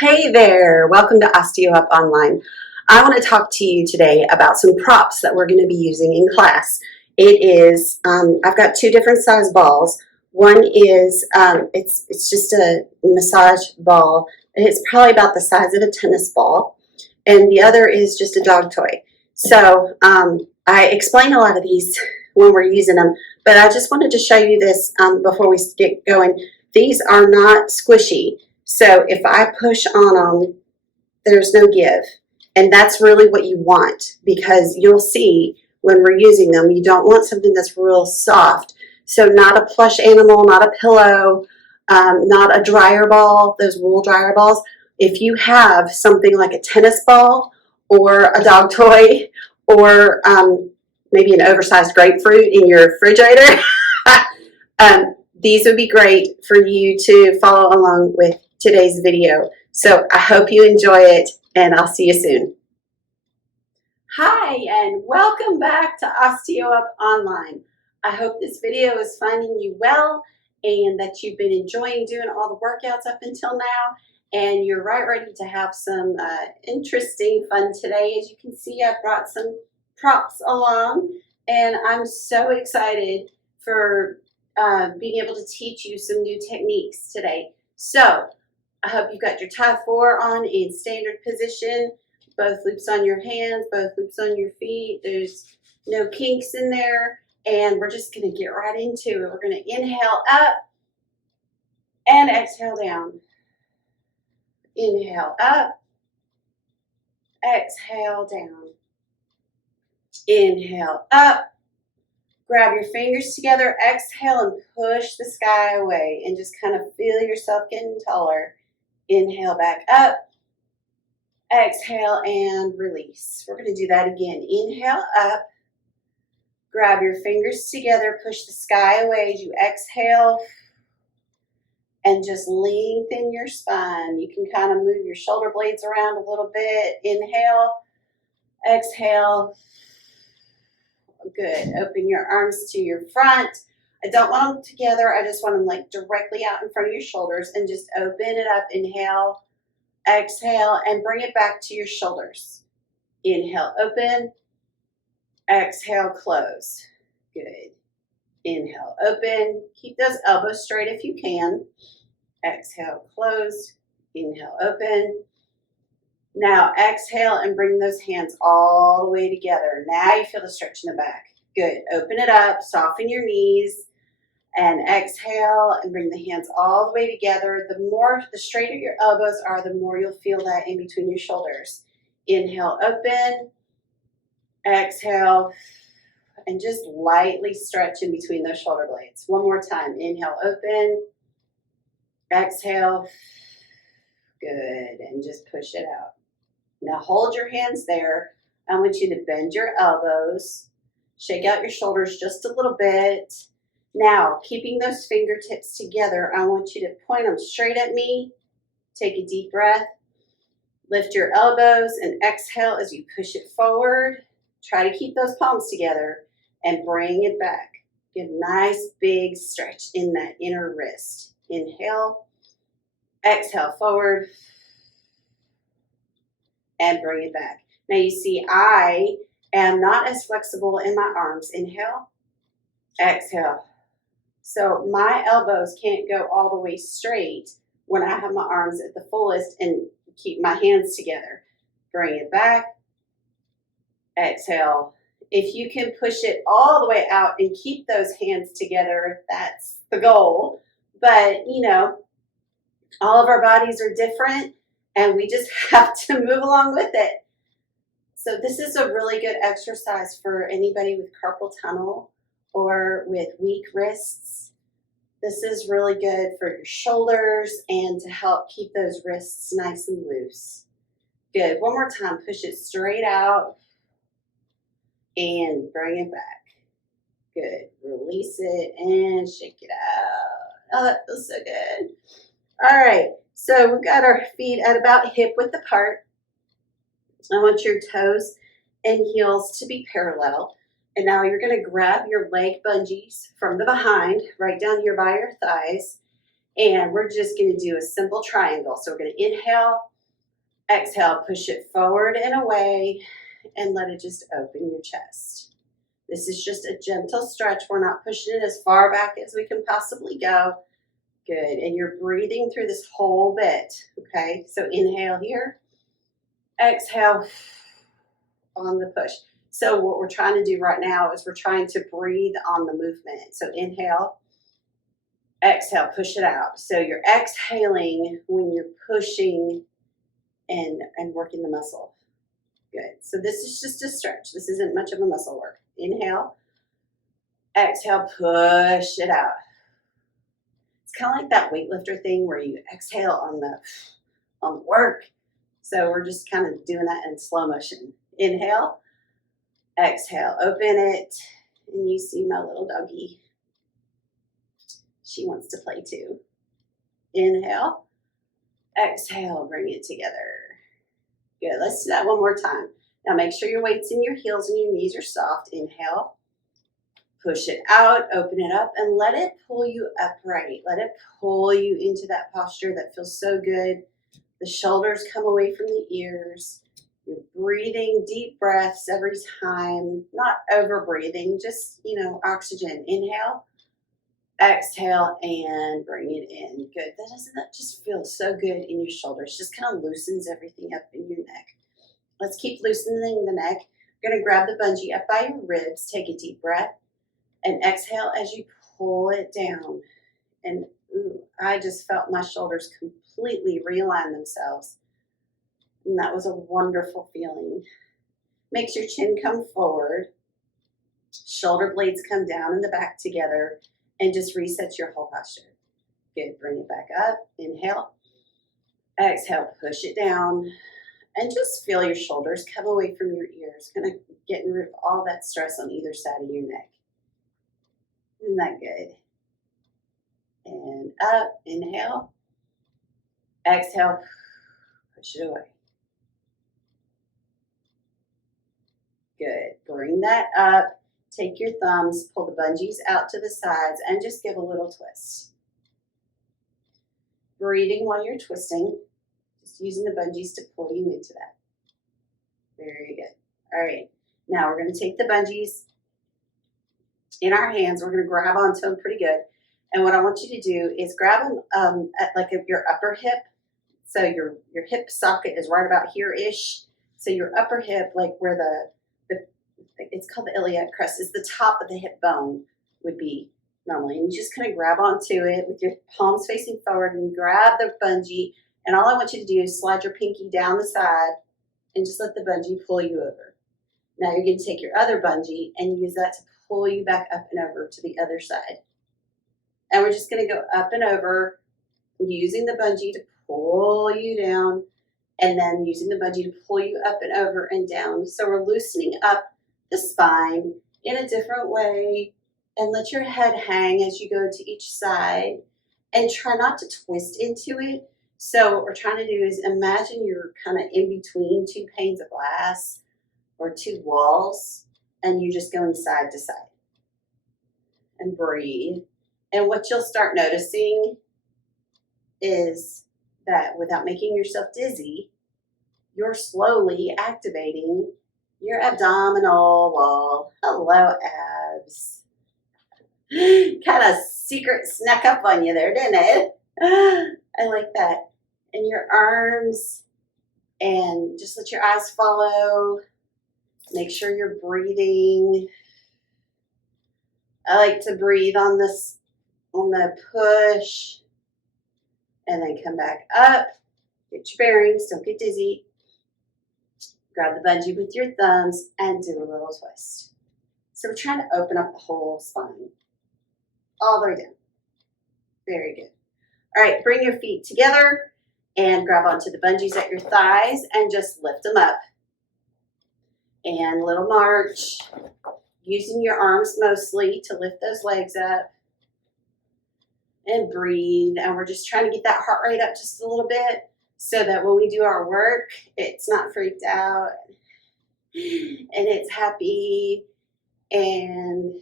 Hey there, welcome to OsteoUp Online. I want to talk to you today about some props that we're going to be using in class. I've got two different size balls. One is, it's just a massage ball, and it's probably about the size of a tennis ball, and the other is just a dog toy. So I explain a lot of these when we're using them, but I just wanted to show you this before we get going. These are not squishy. So if I push on them, there's no give. And that's really what you want, because you'll see when we're using them, you don't want something that's real soft. So not a plush animal, not a pillow, not a dryer ball, those wool dryer balls. If you have something like a tennis ball or a dog toy or maybe an oversized grapefruit in your refrigerator, these would be great for you to follow along with today's video. So I hope you enjoy it, and I'll see you soon. Hi, and welcome back to OsteoUp Online. I hope this video is finding you well and that you've been enjoying doing all the workouts up until now, and you're right ready to have some interesting fun today. As you can see, I've brought some props along, and I'm so excited for being able to teach you some new techniques today. So I hope you've got your tie 4 on in standard position, both loops on your hands, both loops on your feet. There's no kinks in there, and we're just going to get right into it. We're going to inhale up and exhale down. Inhale up, exhale down. Inhale up, grab your fingers together, exhale and push the sky away, and just kind of feel yourself getting taller. Inhale back up, exhale and release. We're going to do that again. Inhale up, grab your fingers together, push the sky away as you exhale, and just lengthen your spine. You can kind of move your shoulder blades around a little bit. Inhale, exhale. Good. Open your arms to your front. I don't want them together. I just want them like directly out in front of your shoulders, and just open it up. Inhale, exhale, and bring it back to your shoulders. Inhale, open, exhale, close. Good. Inhale, open. Keep those elbows straight if you can. Exhale, close. Inhale, open. Now exhale and bring those hands all the way together. Now you feel the stretch in the back. Good. Open it up, soften your knees, and exhale and bring the hands all the way together. The straighter your elbows are, the more you'll feel that in between your shoulders. Inhale, open, exhale, and just lightly stretch in between those shoulder blades. One more time. Inhale, open, exhale, good, and just push it out. Now hold your hands there. I want you to bend your elbows, shake out your shoulders just a little bit. Now, keeping those fingertips together, I want you to point them straight at me. Take a deep breath. Lift your elbows and exhale as you push it forward. Try to keep those palms together and bring it back. Get a nice big stretch in that inner wrist. Inhale, exhale forward, and bring it back. Now you see I am not as flexible in my arms. Inhale, exhale. So my elbows can't go all the way straight when I have my arms at the fullest and keep my hands together. Bring it back, exhale. If you can push it all the way out and keep those hands together, that's the goal. But you know, all of our bodies are different, and we just have to move along with it. So this is a really good exercise for anybody with carpal tunnel or with weak wrists. This is really good for your shoulders and to help keep those wrists nice and loose. Good. One more time. Push it straight out and bring it back. Good. Release it and shake it out. Oh, that feels so good. All right. So we've got our feet at about hip width apart. I want your toes and heels to be parallel. And now you're going to grab your leg bungees from the behind, right down here by your thighs, And we're just going to do a simple triangle. So we're going to inhale, exhale, push it forward and away, and let it just open your chest. This is just a gentle stretch. We're not pushing it as far back as we can possibly go. Good. And you're breathing through this whole bit. Okay. So inhale here, exhale on the push. So what we're trying to do right now is we're trying to breathe on the movement. So inhale, exhale, push it out. So you're exhaling when you're pushing and working the muscle. Good. So this is just a stretch. This isn't much of a muscle work. Inhale, exhale, push it out. It's kind of like that weightlifter thing where you exhale on the work. So we're just kind of doing that in slow motion. Inhale, exhale, open it, and you see my little doggy. She wants to play too. Inhale, exhale, bring it together. Good, let's do that one more time. Now make sure your weight's in your heels and your knees are soft. Inhale, push it out, open it up, and let it pull you upright. Let it pull you into that posture that feels so good. The shoulders come away from the ears. You're breathing deep breaths every time, not over breathing, just, oxygen. Inhale, exhale, and bring it in. Good. Doesn't that just feel so good in your shoulders? Just kind of loosens everything up in your neck. Let's keep loosening the neck. You're going to grab the bungee up by your ribs. Take a deep breath and exhale as you pull it down. And I just felt my shoulders completely realign themselves. And that was a wonderful feeling. Makes your chin come forward. Shoulder blades come down in the back together and just resets your whole posture. Good. Bring it back up. Inhale. Exhale. Push it down. And just feel your shoulders come away from your ears. Kind of getting rid of all that stress on either side of your neck. Isn't that good? And up. Inhale. Exhale. Push it away. Good. Bring that up. Take your thumbs, pull the bungees out to the sides, and just give a little twist. Breathing while you're twisting. Just using the bungees to pull you into that. Very good. All right. Now we're going to take the bungees in our hands. We're going to grab onto them pretty good. And what I want you to do is grab them at your upper hip. So your hip socket is right about here-ish. So your upper hip, like where it's called the iliac crest, is the top of the hip bone would be normally. And you just kind of grab onto it with your palms facing forward and grab the bungee. And all I want you to do is slide your pinky down the side and just let the bungee pull you over. Now you're going to take your other bungee and use that to pull you back up and over to the other side. And we're just going to go up and over using the bungee to pull you down and then using the bungee to pull you up and over and down. So we're loosening up the spine in a different way, and let your head hang as you go to each side and try not to twist into it. So what we're trying to do is imagine you're kind of in between two panes of glass or two walls, and you're just going side to side. And breathe. And what you'll start noticing is that without making yourself dizzy, you're slowly activating your abdominal wall. Hello, abs. Kind of secret snuck up on you there, didn't it? I like that. And your arms, and just let your eyes follow. Make sure you're breathing. I like to breathe on the push, and then come back up. Get your bearings, don't get dizzy. Grab the bungee with your thumbs and do a little twist. So we're trying to open up the whole spine, all the way down. Very good. All right, bring your feet together and grab onto the bungees at your thighs and just lift them up. And little march, using your arms mostly to lift those legs up. And breathe. And we're just trying to get that heart rate up just a little bit so that when we do our work, it's not freaked out and it's happy, and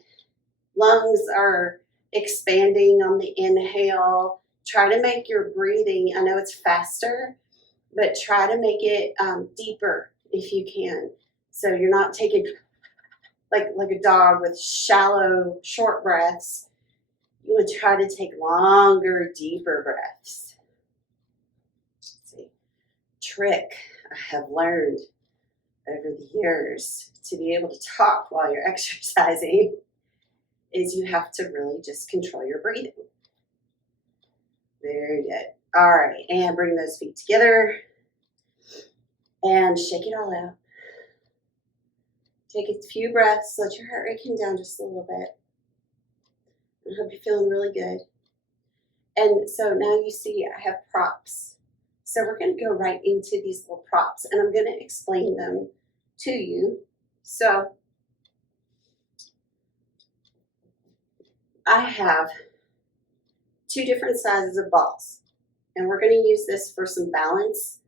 lungs are expanding on the inhale, try to make your breathing, I know it's faster, but try to make it deeper if you can. So you're not taking like a dog with shallow, short breaths. You would try to take longer, deeper breaths. Let's see, trick I have learned over the years to be able to talk while you're exercising is you have to really just control your breathing. Very good. All right, and bring those feet together and shake it all out. Take a few breaths, let your heart rate come down just a little bit. I hope you're feeling really good. And so now you see I have props. So we're going to go right into these little props, and I'm going to explain them to you. So I have 2 different sizes of balls, and we're going to use this for some balance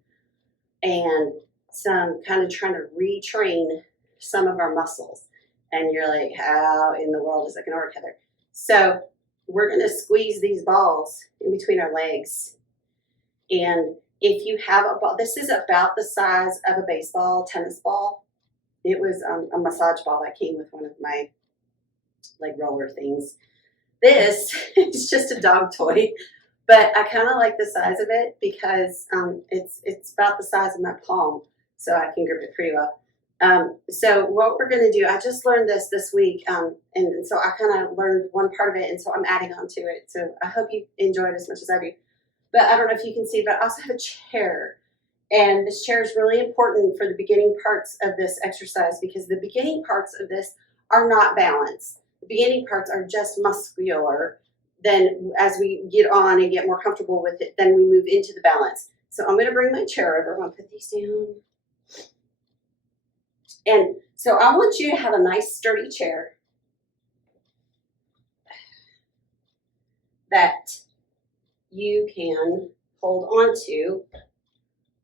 and some kind of trying to retrain some of our muscles. And you're like, how in the world is that going to work, Heather? So we're going to squeeze these balls in between our legs. And if you have a ball, this is about the size of a baseball, tennis ball. It was a massage ball that came with one of my like roller things. This is just a dog toy, but I kind of like the size of it because it's about the size of my palm, so I can grip it pretty well. So what we're going to do, I just learned this week, and so I kind of learned one part of it, and so I'm adding on to it. So I hope you enjoy it as much as I do. But I don't know if you can see, but I also have a chair. And this chair is really important for the beginning parts of this exercise because the beginning parts of this are not balanced. The beginning parts are just muscular. Then as we get on and get more comfortable with it, then we move into the balance. So I'm going to bring my chair over. I'm going to put these down. And so I want you to have a nice sturdy chair that you can hold on to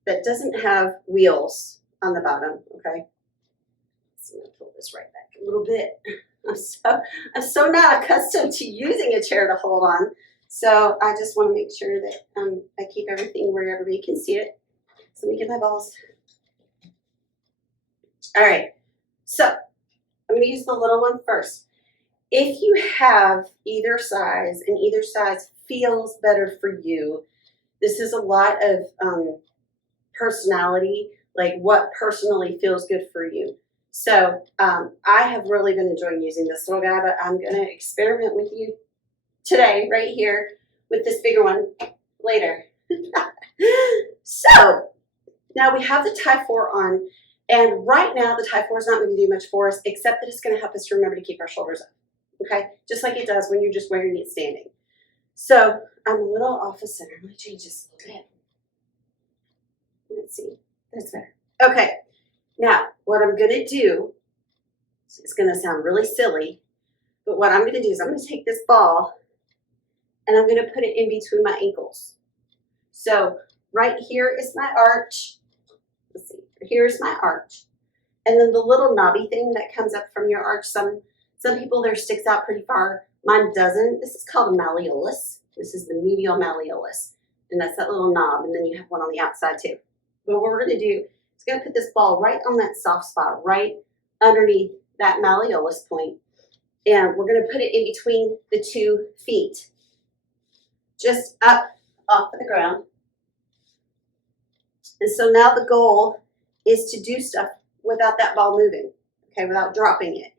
that doesn't have wheels on the bottom, okay? So I'm going to pull this right back a little bit. I'm so not accustomed to using a chair to hold on, so I just want to make sure that I keep everything where everybody can see it. So let me get my balls. All right, so I'm going to use the little one first. If you have either size and either size feels better for you, this is a lot of personality, like what personally feels good for you. So I have really been enjoying using this little guy, but I'm going to experiment with you today, right here, with this bigger one later. So now we have the tie 4 on, and right now the tie 4 is not going to do much for us, except that it's going to help us remember to keep our shoulders up, okay? Just like it does when you're just wearing it standing. So I'm a little off the center. I'm going to change this a little bit. Let's see. That's better. Okay. Now, what I'm going to do is going to sound really silly, but what I'm going to do is I'm going to take this ball and I'm going to put it in between my ankles. So right here is my arch. Let's see. Here's my arch. And then the little knobby thing that comes up from your arch, some people, there sticks out pretty far. Mine doesn't. This is called a malleolus. This is the medial malleolus. And that's that little knob. And then you have one on the outside too. But what we're going to do is going to put this ball right on that soft spot, right underneath that malleolus point. And we're going to put it in between the 2 feet. Just up off of the ground. And so now the goal is to do stuff without that ball moving, okay, without dropping it.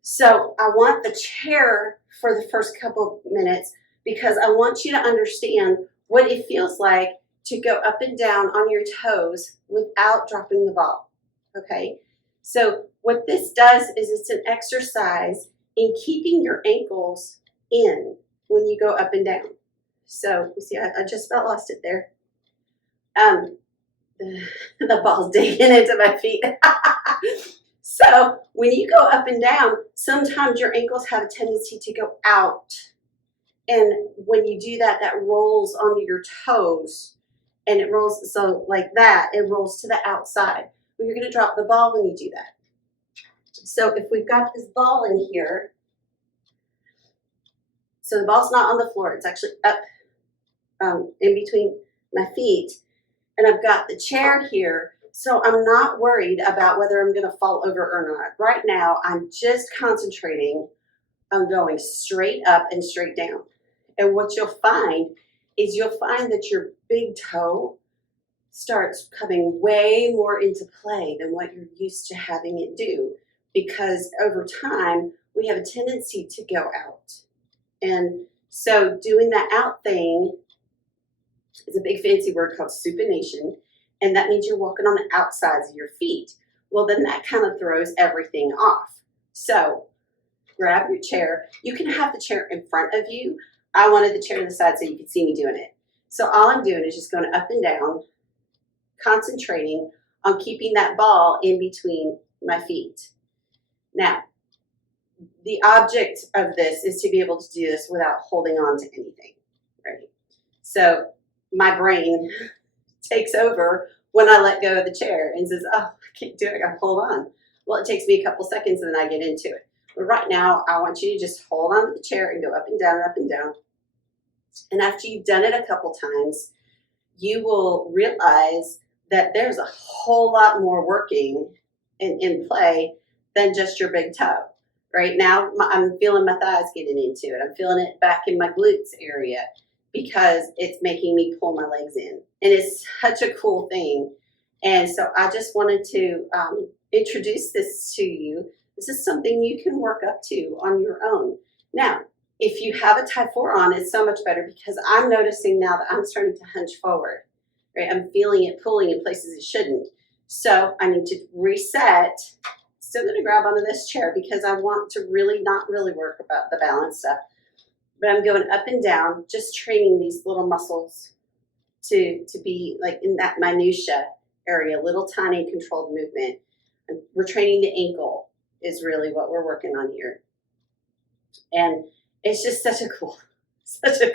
So I want the chair for the first couple minutes because I want you to understand what it feels like to go up and down on your toes without dropping the ball, okay? So what this does is it's an exercise in keeping your ankles in when you go up and down. So you see, I just about lost it there. The ball's digging into my feet. So when you go up and down, sometimes your ankles have a tendency to go out. And when you do that, that rolls onto your toes. And it rolls, so like that, it rolls to the outside. Well, you're going to drop the ball when you do that. So if we've got this ball in here, so the ball's not on the floor, it's actually up in between my feet, and I've got the chair here, so I'm not worried about whether I'm going to fall over or not. Right now, I'm just concentrating on going straight up and straight down. And what you'll find is that your big toe starts coming way more into play than what you're used to having it do, because over time, we have a tendency to go out. And so doing that out thing is a big fancy word called supination, and that means you're walking on the outsides of your feet. Well, then that kind of throws everything off. So grab your chair. You can have the chair in front of you. I wanted the chair to the side so you could see me doing it. So all I'm doing is just going up and down, concentrating on keeping that ball in between my feet. Now, the object of this is to be able to do this without holding on to anything, right? So my brain takes over when I let go of the chair and says, oh, I can't do it, I gotta hold on. Well, it takes me a couple seconds and then I get into it. But right now, I want you to just hold on to the chair and go up and down and up and down. And after you've done it a couple times, you will realize that there's a whole lot more working in play than just your big toe. Right now, I'm feeling my thighs getting into it. I'm feeling it back in my glutes area because it's making me pull my legs in. And it's such a cool thing. And so I just wanted to introduce this to you. This is something you can work up to on your own. Now, if you have a type 4 on, it's so much better because I'm noticing now that I'm starting to hunch forward. Right? I'm feeling it pulling in places it shouldn't. So I need to reset. Still going to grab onto this chair because I want to not really work about the balance stuff. But I'm going up and down, just training these little muscles to be like in that minutia area, little tiny controlled movement. And we're training the ankle is really what we're working on here. And it's just such a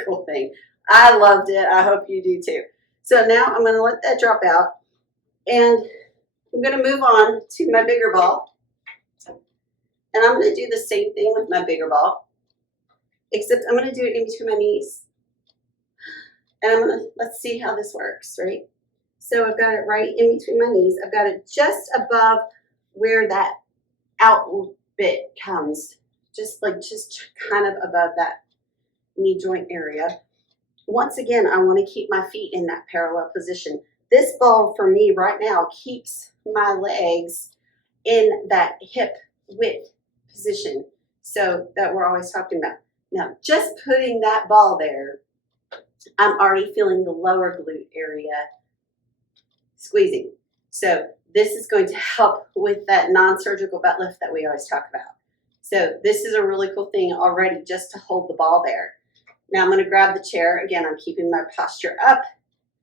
cool thing. I loved it. I hope you do too. So now I'm going to let that drop out and I'm going to move on to my bigger ball. And I'm going to do the same thing with my bigger ball, except I'm going to do it in between my knees. And let's see how this works, right? So I've got it right in between my knees. I've got it just above where that out bit comes, just kind of above that knee joint area. Once again, I want to keep my feet in that parallel position. This ball for me right now keeps my legs in that hip width position, so that we're always talking about. Now, just putting that ball there, I'm already feeling the lower glute area squeezing. So this is going to help with that non-surgical butt lift that we always talk about. So this is a really cool thing already just to hold the ball there. Now I'm going to grab the chair. Again, I'm keeping my posture up,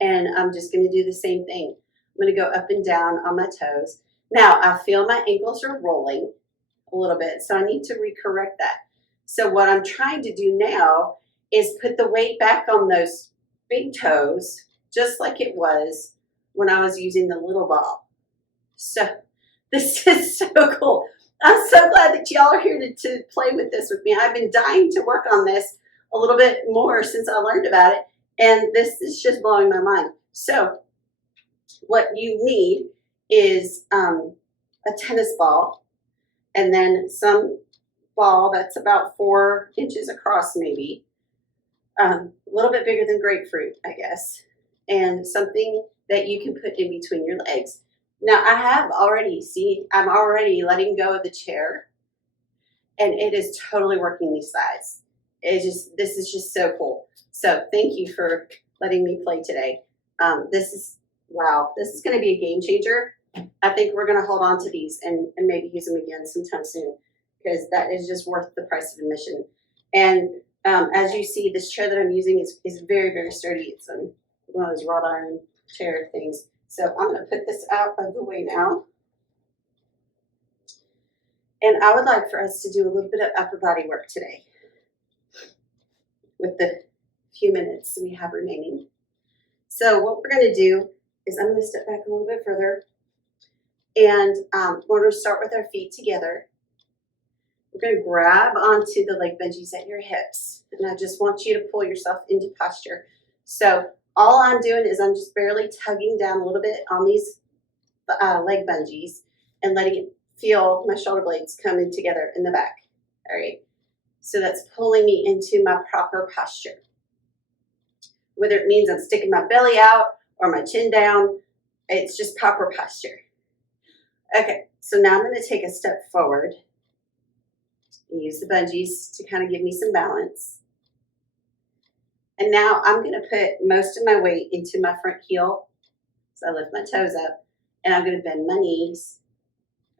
and I'm just going to do the same thing. I'm going to go up and down on my toes. Now I feel my ankles are rolling a little bit, so I need to recorrect that. So what I'm trying to do now is put the weight back on those big toes, just like it was when I was using the little ball. So this is so cool. I'm so glad that y'all are here to play with this with me. I've been dying to work on this a little bit more since I learned about it, and this is just blowing my mind. So what you need is a tennis ball, and then some ball that's about 4 inches across, maybe a little bit bigger than grapefruit, I guess, and something that you can put in between your legs. Now I'm already letting go of the chair, and it is totally working these thighs. This is just so cool. So thank you for letting me play today. This is going to be a game changer. I think we're going to hold on to these and maybe use them again sometime soon, because that is just worth the price of admission. And as you see, this chair that I'm using is very, very sturdy. It's one of those wrought iron chair things. So I'm going to put this out of the way now. And I would like for us to do a little bit of upper body work today with the few minutes we have remaining. So what we're going to do is I'm going to step back a little bit further, and we're going to start with our feet together. We're going to grab onto the leg benchies at your hips, and I just want you to pull yourself into posture. So all I'm doing is I'm just barely tugging down a little bit on these leg bungees and letting it feel my shoulder blades coming together in the back. All right. So that's pulling me into my proper posture. Whether it means I'm sticking my belly out or my chin down, it's just proper posture. Okay, so now I'm going to take a step forward and use the bungees to kind of give me some balance. And now I'm going to put most of my weight into my front heel. So I lift my toes up and I'm going to bend my knees,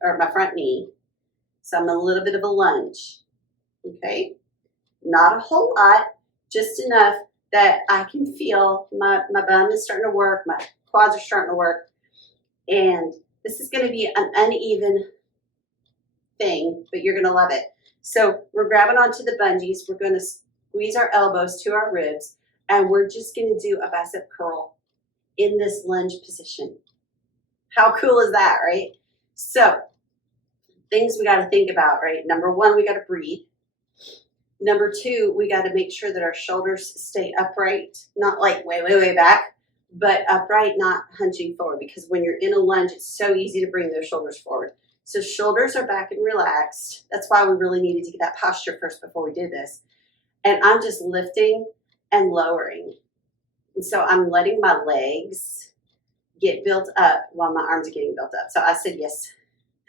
or my front knee. So I'm a little bit of a lunge. Okay, not a whole lot, just enough that I can feel my bum is starting to work, my quads are starting to work, and this is going to be an uneven thing, but you're going to love it. So we're grabbing onto the bungees, we're going to squeeze our elbows to our ribs, and we're just going to do a bicep curl in this lunge position. How cool is that, right? So things we got to think about, right? Number one, we got to breathe. Number two, we got to make sure that our shoulders stay upright, not like way, way, way back, but upright, not hunching forward, because when you're in a lunge, it's so easy to bring those shoulders forward. So shoulders are back and relaxed. That's why we really needed to get that posture first before we did this. And I'm just lifting and lowering. And so I'm letting my legs get built up while my arms are getting built up. So I said, yes.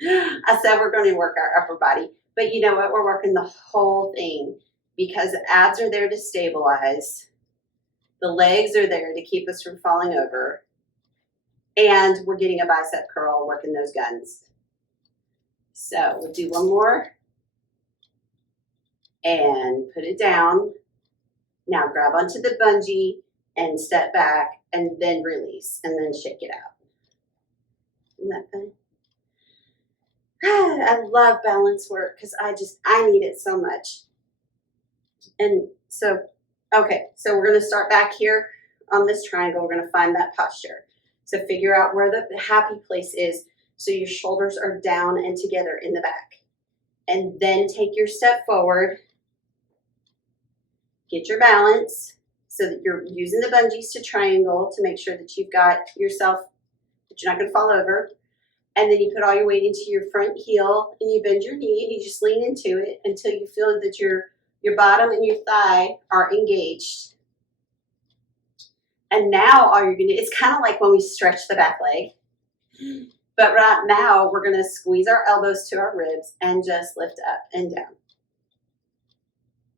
I said, we're going to work our upper body. But you know what? We're working the whole thing because the abs are there to stabilize. The legs are there to keep us from falling over. And we're getting a bicep curl working those guns. So we'll do one more. And put it down. Now grab onto the bungee and step back and then release and then shake it out. Isn't that fun? I love balance work because I need it so much. And so, okay, so we're going to start back here on this triangle. We're going to find that posture. So figure out where the happy place is so your shoulders are down and together in the back. And then take your step forward. Get your balance so that you're using the bungees to triangle to make sure that you've got yourself, that you're not going to fall over. And then you put all your weight into your front heel and you bend your knee and you just lean into it until you feel that your bottom and your thigh are engaged. And now all you're going to do, it's kind of like when we stretch the back leg. But right now we're going to squeeze our elbows to our ribs and just lift up and down.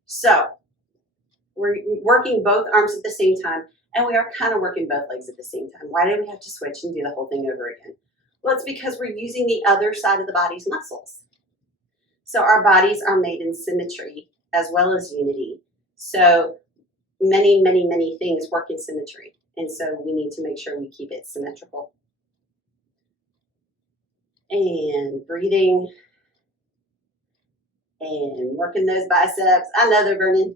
So we're working both arms at the same time, and we are kind of working both legs at the same time. Why did we have to switch and do the whole thing over again? Well, it's because we're using the other side of the body's muscles. So our bodies are made in symmetry as well as unity. So many, many, many things work in symmetry. And so we need to make sure we keep it symmetrical. And breathing and working those biceps. I know they're burning.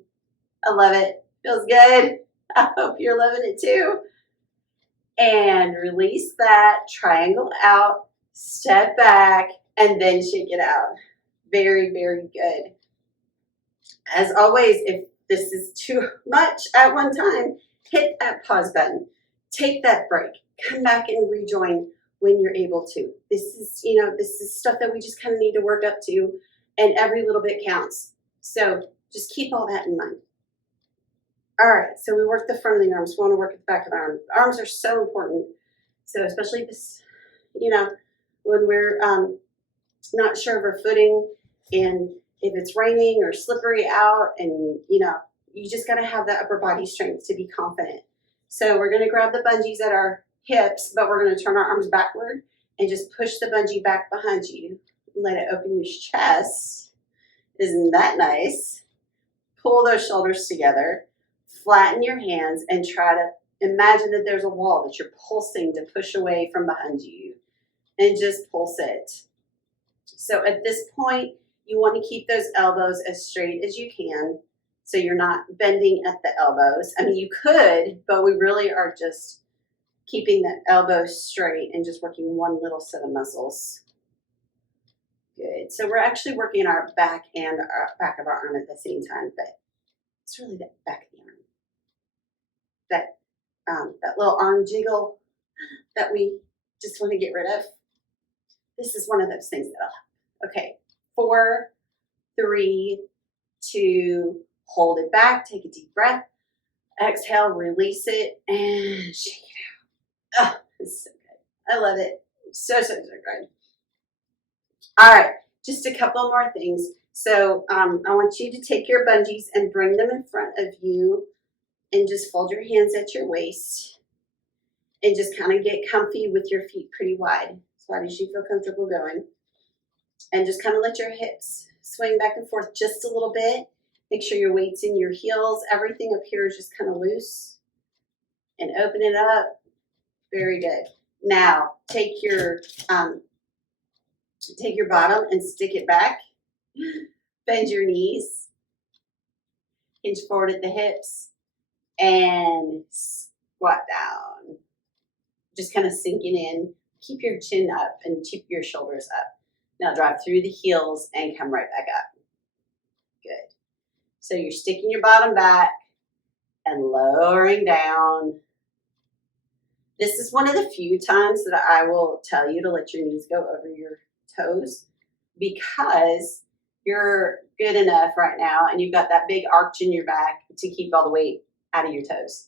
I love it. Feels good. I hope you're loving it too. And release that, triangle out, step back, and then shake it out. Very, very good. As always, if this is too much at one time, hit that pause button. Take that break. Come back and rejoin when you're able to. This is stuff that we just kind of need to work up to, and every little bit counts. So just keep all that in mind. All right, so we work the front of the arms. We want to work at the back of the arms. Arms are so important. So especially this, when we're not sure of our footing, and if it's raining or slippery out, and you just got to have that upper body strength to be confident. So we're going to grab the bungees at our hips, but we're going to turn our arms backward and just push the bungee back behind you. Let it open your chest. Isn't that nice? Pull those shoulders together. Flatten your hands and try to imagine that there's a wall that you're pulsing to push away from behind you, and just pulse it. So at this point, you want to keep those elbows as straight as you can so you're not bending at the elbows. I mean, you could, but we really are just keeping the elbows straight and just working one little set of muscles. Good. So we're actually working our back and our back of our arm at the same time, but it's really the back of the arm. that little arm jiggle that we just want to get rid of. This is one of those things that'll help. Okay, 4, 3, 2, hold it back, take a deep breath, exhale, release it, and shake it out. Oh, this is so good. I love it. So good. All right, just a couple more things. So I want you to take your bungees and bring them in front of you and just fold your hands at your waist and just kind of get comfy with your feet pretty wide, as wide as you feel comfortable going. And just kind of let your hips swing back and forth just a little bit. Make sure your weight's in your heels. Everything up here is just kind of loose. And open it up. Very good. Now, take your bottom and stick it back. Bend your knees. Hinge forward at the hips. And squat down. Just kind of sinking in. Keep your chin up and keep your shoulders up. Now drive through the heels and come right back up. Good. So you're sticking your bottom back and lowering down. This is one of the few times that I will tell you to let your knees go over your toes because you're good enough right now and you've got that big arch in your back to keep all the weight out of your toes.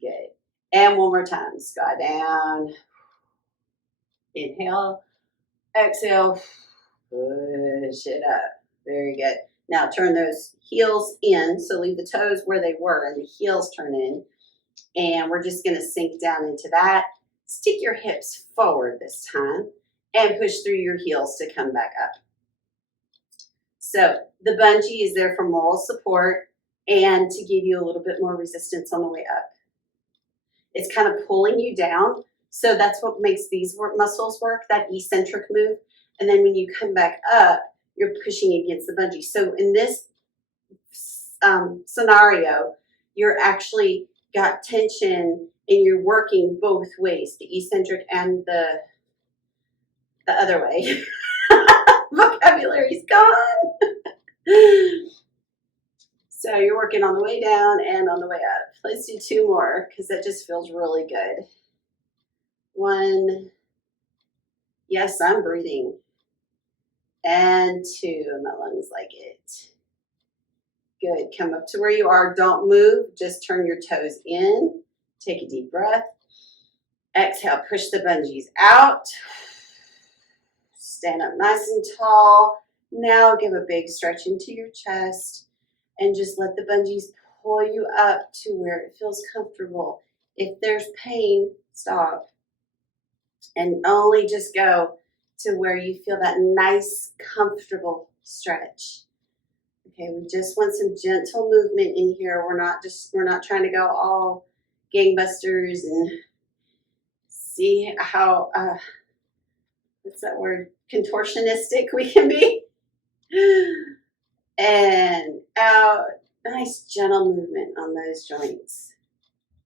Good. And one more time. Squat down. Inhale. Exhale. Push it up. Very good. Now turn those heels in. So leave the toes where they were and the heels turn in. And we're just going to sink down into that. Stick your hips forward this time and push through your heels to come back up. So the bungee is there for moral support and to give you a little bit more resistance on the way up. It's kind of pulling you down. So that's what makes these muscles work, that eccentric move. And then when you come back up, you're pushing against the bungee. So in this scenario, you're actually got tension and you're working both ways, the eccentric and the other way. Vocabulary's gone. So you're working on the way down and on the way up. Let's do 2 more because that just feels really good. 1. Yes, I'm breathing. And 2, my lungs like it. Good. Come up to where you are. Don't move. Just turn your toes in. Take a deep breath. Exhale. Push the bungees out. Stand up nice and tall. Now give a big stretch into your chest and just let the bungees pull you up to where it feels comfortable. If there's pain, stop. And only just go to where you feel that nice, comfortable stretch. Okay, we just want some gentle movement in here. We're not trying to go all gangbusters and see how what's that word? Contortionistic we can be. And out. Nice gentle movement on those joints.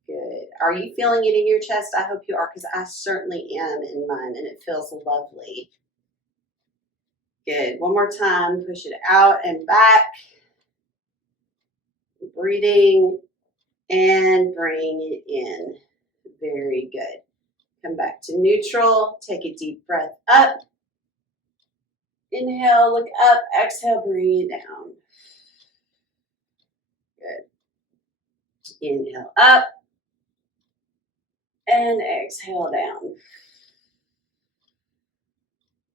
Good. Are you feeling it in your chest? I hope you are, because I certainly am in mine, and it feels lovely. Good. One more time. Push it out and back. Breathing and bring it in. Very good. Come back to neutral. Take a deep breath up. Inhale, look up. Exhale, bring it down. Good. Inhale up. And exhale down.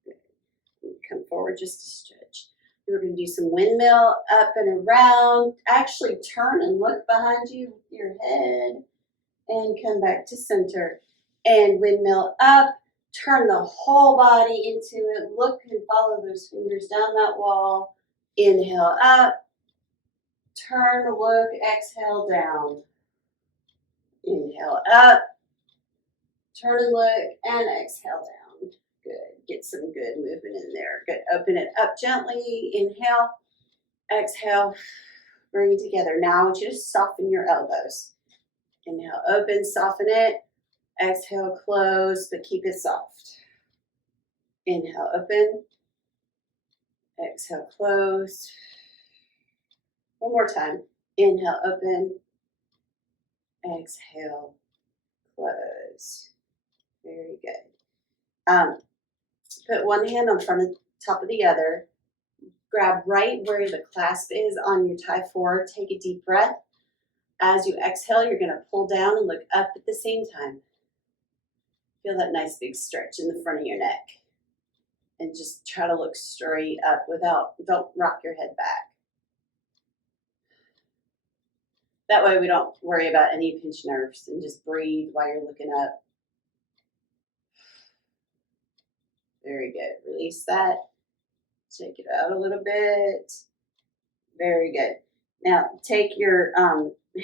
Good. Come forward just a stretch. We're going to do some windmill up and around. Actually turn and look behind you with your head and come back to center. And windmill up. Turn the whole body into it. Look and follow those fingers down that wall. Inhale up. Turn, look, exhale down. Inhale up. Turn and look and exhale down. Good. Get some good movement in there. Good. Open it up gently. Inhale. Exhale. Bring it together. Now I want you to soften your elbows. Inhale, open, soften it. Exhale, close, but keep it soft. Inhale, open. Exhale, close. One more time. Inhale, open. Exhale, close. Very good. Put one hand on front of top of the other. Grab right where the clasp is on your tie forward. Take a deep breath. As you exhale, you're going to pull down and look up at the same time. Feel that nice big stretch in the front of your neck. And just try to look straight up don't rock your head back. That way we don't worry about any pinched nerves, and just breathe while you're looking up. Very good. Release that. Shake it out a little bit. Very good. Now take your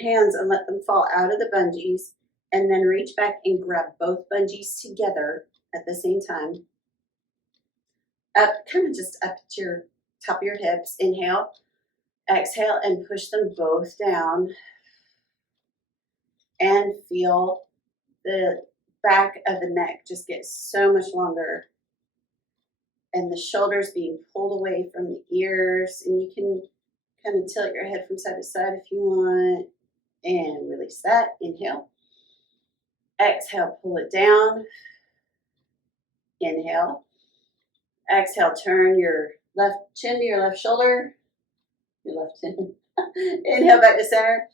hands and let them fall out of the bungees, and then reach back and grab both bungees together at the same time. Up, kind of just up at your top of your hips. Inhale, exhale, and push them both down. And feel the back of the neck just get so much longer. And the shoulders being pulled away from the ears. And you can kind of tilt your head from side to side if you want. And release that. Inhale. Exhale, pull it down. Inhale. Exhale, turn your left chin to your left shoulder. Your left chin. Inhale back to center.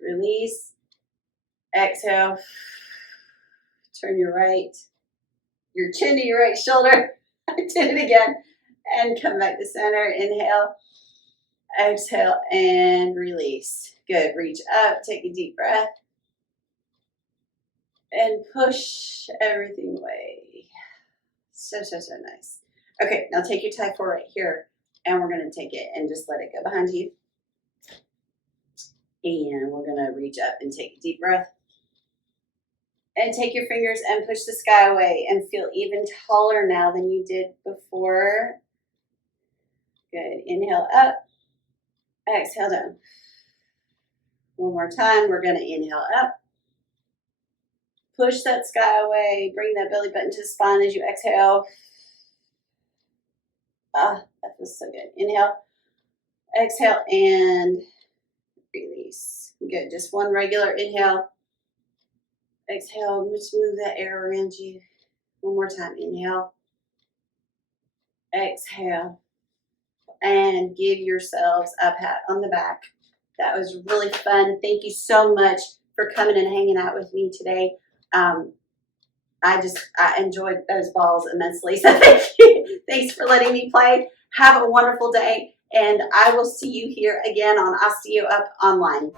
Release. Exhale. Turn your chin to your right shoulder. I did it again. And come back to center. Inhale. Exhale and release. Good. Reach up. Take a deep breath. And push everything away. So nice. Okay, now take your tie forward right here, and we're going to take it and just let it go behind you. And we're going to reach up and take a deep breath. And take your fingers and push the sky away and feel even taller now than you did before. Good. Inhale up. Exhale down. One more time. We're going to inhale up. Push that sky away. Bring that belly button to the spine as you exhale. Ah, that feels so good. Inhale. Exhale and release. Good. Just one regular inhale. Exhale. Just move that air around you. One more time. Inhale. Exhale. And give yourselves a pat on the back. That was really fun. Thank you so much for coming and hanging out with me today. I enjoyed those balls immensely. So thank you. Thanks for letting me play. Have a wonderful day. And I will see you here again on OsteoUp Online.